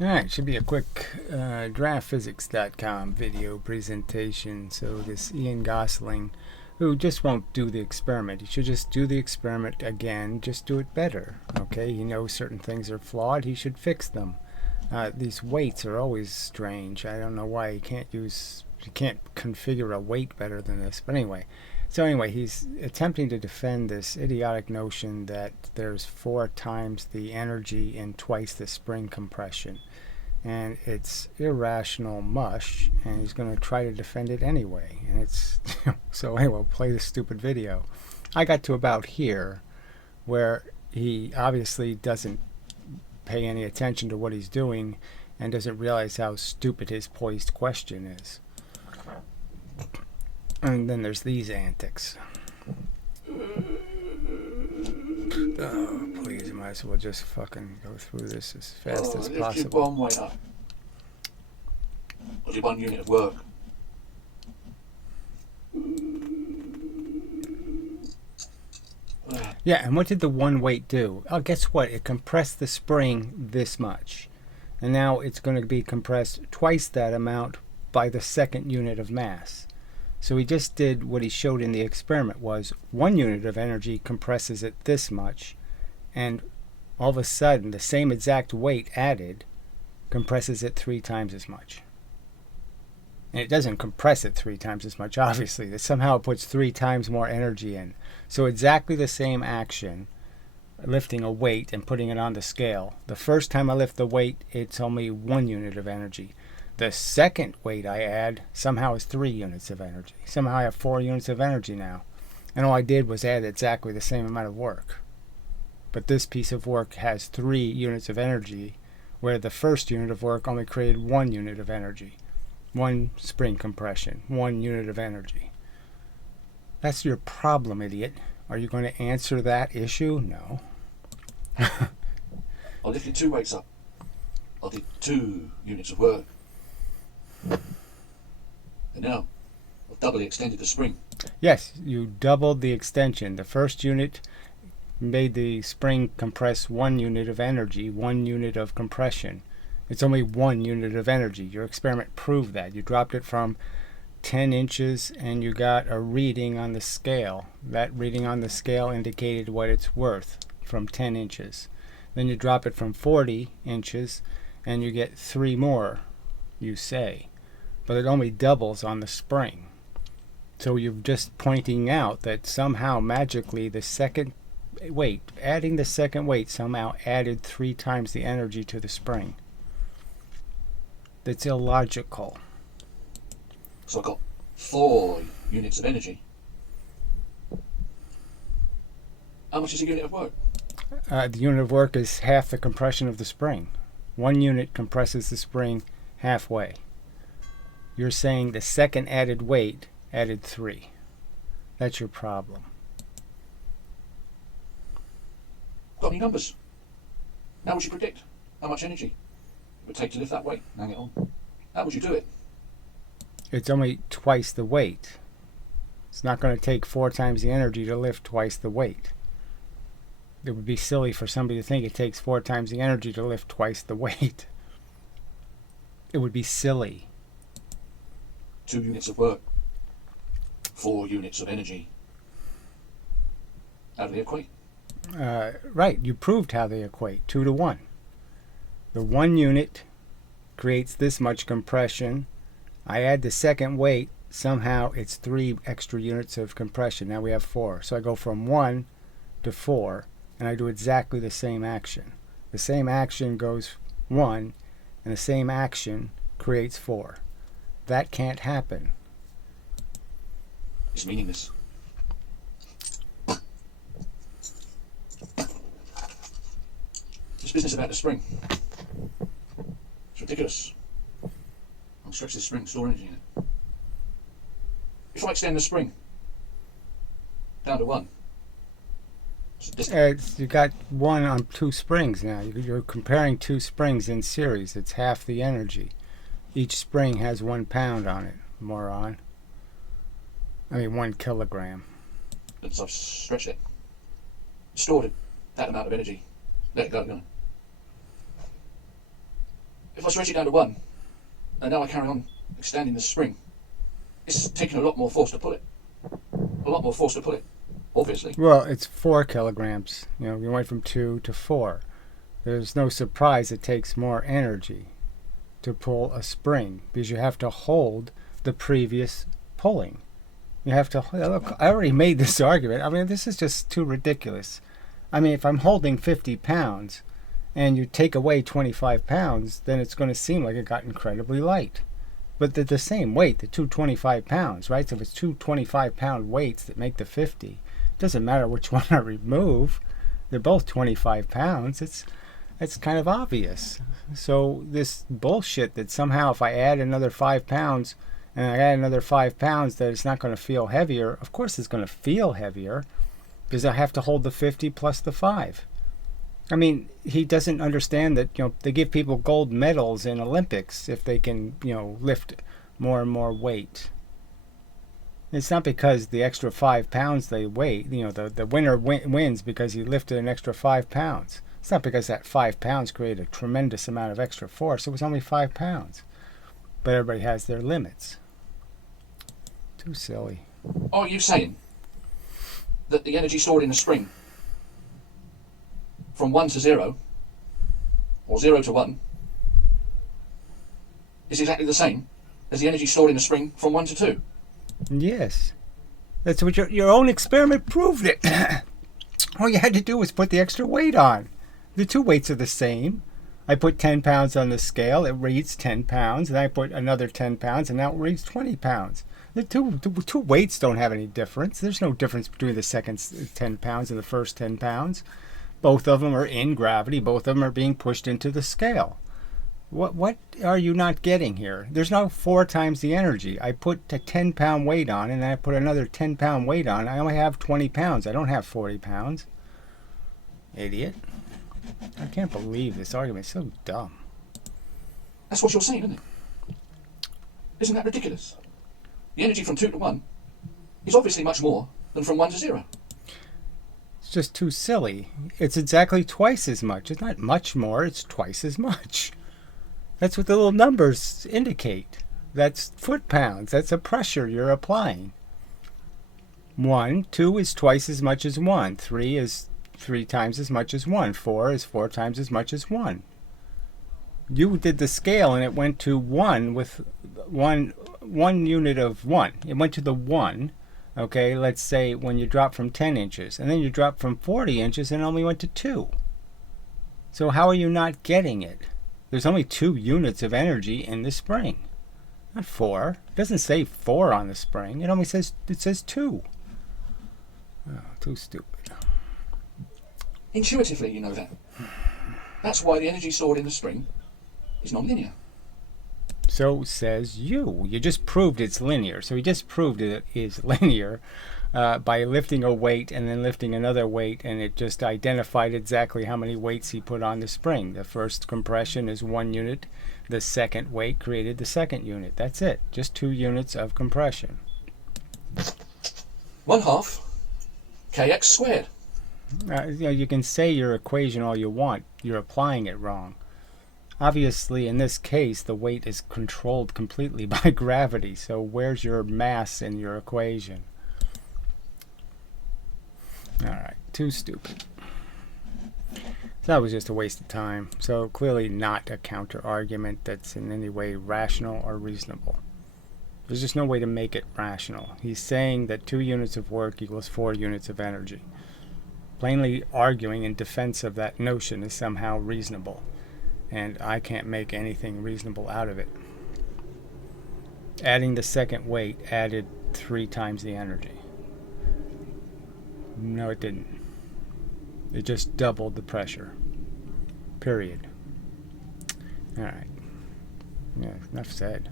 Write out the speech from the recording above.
Alright, should be a quick draftphysics.com video presentation. So this Ian Gostling, who just won't do the experiment. He should just do the experiment again, just do it better. Okay, he knows certain things are flawed, he should fix them. These weights are always strange. I don't know why he can't configure a weight better than this. But anyway, he's attempting to defend this idiotic notion that there's 4 times the energy and twice the spring compression. And it's irrational mush, and he's going to try to defend it anyway. And it's so anyway, we'll play this stupid video. I got to about here, where he obviously doesn't pay any attention to what he's doing, and doesn't realize how stupid his poised question is. And then there's these antics. Oh, please, I might as well just fucking go through this as fast as possible. Lift your bomb weight up. Or your 1 unit of work. Yeah, and what did the one weight do? Oh, guess what? It compressed the spring this much. And now it's going to be compressed twice that amount by the second unit of mass. So he just did what he showed in the experiment was 1 unit of energy compresses it this much, and all of a sudden the same exact weight added compresses it 3 times as much. And it doesn't compress it 3 times as much, obviously. That somehow it puts 3 times more energy in. So exactly the same action, lifting a weight and putting it on the scale. The first time I lift the weight, it's only 1 unit of energy. The second weight I add somehow is 3 units of energy. Somehow I have 4 units of energy now. And all I did was add exactly the same amount of work. But this piece of work has 3 units of energy, where the first unit of work only created 1 unit of energy. 1 spring compression, 1 unit of energy. That's your problem, idiot. Are you going to answer that issue? No. I'll lift your 2 weights up. I'll do 2 units of work. And now, I've doubly extended the spring. Yes, you doubled the extension. The first unit made the spring compress 1 unit of energy, 1 unit of compression. It's only 1 unit of energy. Your experiment proved that. You dropped it from 10 inches and you got a reading on the scale. That reading on the scale indicated what it's worth from 10 inches. Then you drop it from 40 inches and you get 3 more, you say. But it only doubles on the spring. So you're just pointing out that somehow magically the second weight, adding the second weight somehow added 3 times the energy to the spring. That's illogical. So I've got 4 units of energy. How much is a unit of work? The unit of work is half the compression of the spring. 1 unit compresses the spring halfway. You're saying the second added weight added 3. That's your problem. Got any numbers? How would you predict how much energy it would take to lift that weight? Hang it on. How would you do it? It's only twice the weight. It's not going to take 4 times the energy to lift twice the weight. It would be silly for somebody to think it takes 4 times the energy to lift twice the weight. It would be silly. 2 units of work. 4 units of energy. How do they equate? Right, you proved how they equate, 2 to 1. The 1 unit creates this much compression. I add the second weight, somehow it's 3 extra units of compression. Now we have 4. So I go from 1 to 4, and I do exactly the same action. The same action goes 1, and the same action creates 4. That can't happen. It's meaningless. This business about the spring. It's ridiculous. I'll stretch this spring, store energy in it. If I extend the spring down to 1, You got 1 on 2 springs now. You're comparing 2 springs in series. It's half the energy. Each spring has 1 pound on it, moron. 1 kilogram. So I've stretched it. Stored it, that amount of energy. Let it go, if I stretch it down to 1, and now I carry on extending the spring, it's taking a lot more force to pull it. A lot more force to pull it, obviously. Well, it's 4 kilograms. You know, we went from 2 to 4. There's no surprise it takes more energy to pull a spring because you have to hold the previous pulling. You have to look. I already made this argument. I mean, this is just too ridiculous. I mean, if I'm holding 50 pounds and you take away 25 pounds, then it's going to seem like it got incredibly light. But they're the same weight, the two 25 pounds, right? So if it's two 25-pound weights that make the 50, it doesn't matter which one I remove. They're both 25 pounds. It's kind of obvious. So this bullshit that somehow if I add another 5 pounds and I add another 5 pounds that it's not going to feel heavier. Of course it's going to feel heavier because I have to hold the 50 plus the 5. I mean, he doesn't understand that, you know, they give people gold medals in Olympics if they can, you know, lift more and more weight. It's not because the extra 5 pounds they weigh, you know, the winner wins because he lifted an extra 5 pounds. It's not because that 5 pounds created a tremendous amount of extra force. It was only 5 pounds. But everybody has their limits. Too silly. Are you saying that the energy stored in the spring from 1 to 0, or 0 to 1, is exactly the same as the energy stored in the spring from 1 to 2? Yes. That's what your own experiment proved it. All you had to do was put the extra weight on. The two weights are the same. I put 10 pounds on the scale, it reads 10 pounds, and I put another 10 pounds, and now it reads 20 pounds. The two weights don't have any difference. There's no difference between the second 10 pounds and the first 10 pounds. Both of them are in gravity. Both of them are being pushed into the scale. What are you not getting here? There's no 4 times the energy. I put a 10-pound weight on, and then I put another 10-pound weight on. I only have 20 pounds. I don't have 40 pounds. Idiot. I can't believe this argument is so dumb. That's what you're saying, isn't it? Isn't that ridiculous? The energy from 2 to 1 is obviously much more than from 1 to 0. It's just too silly. It's exactly twice as much. It's not much more, it's twice as much. That's what the little numbers indicate. That's foot-pounds. That's a pressure you're applying. 2 is twice as much as 1. 3 is 3 times as much as 1. 4 is 4 times as much as 1. You did the scale and it went to 1 with one unit of 1. It went to the 1. Okay, let's say when you drop from 10 inches, and then you drop from 40 inches and only went to 2. So how are you not getting it? There's only 2 units of energy in the spring, not 4. It doesn't say 4 on the spring. It only says 2. Oh, too stupid. Intuitively, you know that. That's why the energy stored in the spring is non-linear. So says you. You just proved it's linear. So he just proved it is linear by lifting a weight and then lifting another weight, and it just identified exactly how many weights he put on the spring. The first compression is 1 unit. The second weight created the second unit. That's it. Just 2 units of compression. 1/2 kx squared. You know, you can say your equation all you want. You're applying it wrong. Obviously, in this case, the weight is controlled completely by gravity. So where's your mass in your equation? All right, too stupid. So that was just a waste of time. So clearly not a counter argument that's in any way rational or reasonable. There's just no way to make it rational. He's saying that 2 units of work equals 4 units of energy. Plainly arguing in defense of that notion is somehow reasonable. And I can't make anything reasonable out of it. Adding the second weight added 3 times the energy. No, it didn't. It just doubled the pressure. Period. All right. Yeah, enough said.